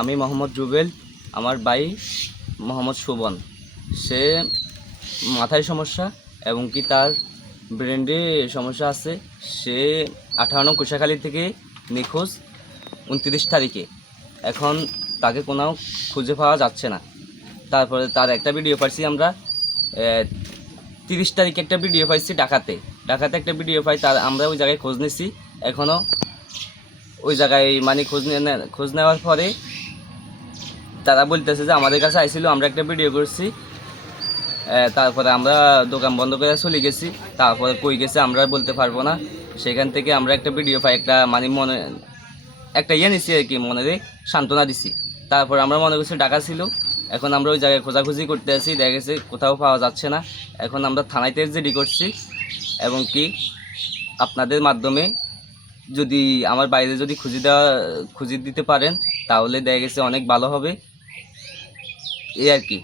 আমি মোহাম্মদ জুবেল, আমার ভাই মোহাম্মদ সুবন। সে মাথায় সমস্যা এবং কি তার ব্রেন্ডে সমস্যা আছে, সে আঠারো নং কুশাখালী থেকে নিখোঁজ উনত্রিশ তারিখে। এখন তাকে কোনো খুঁজে পাওয়া যাচ্ছে না। তারপরে তার একটা ভিডিও পাইছি আমরা তিরিশ তারিখে একটা ভিডিও পাইছি ঢাকাতে। ঢাকাতে একটা ভিডিও পাই, তার আমরা ওই জায়গায় খোঁজ নিছি। এখনও ওই জায়গায় মানে খোঁজ খোঁজ নেওয়ার পরে তারা বলতেছে যে আমাদের কাছে আইছিল, আমরা একটা ভিডিও করছি। তারপরে আমরা দোকান বন্ধ করে চলে গেছি। তারপরে কই গেছে আমরা বলতে পারব না। সেখান থেকে আমরা একটা ভিডিও পাই, একটা মানে মনে, একটা ইয়ে নিছি আর কি, মনে সান্ত্বনা দিছি। তারপর আমরা মনে করছি ডাকা ছিল। এখন আমরা ওই জায়গায় খোঁজাখুঁজি করতে আছি, দেখা গেছে কোথাও পাওয়া যাচ্ছে না। এখন আমরা থানায় রেডি করছি। এবং কি, আপনাদের মাধ্যমে যদি আমার বাইরে যদি খুঁজে দেওয়া, খুঁজে দিতে পারেন, তাহলে দেখা গেছে অনেক ভালো হবে। এই আর কি।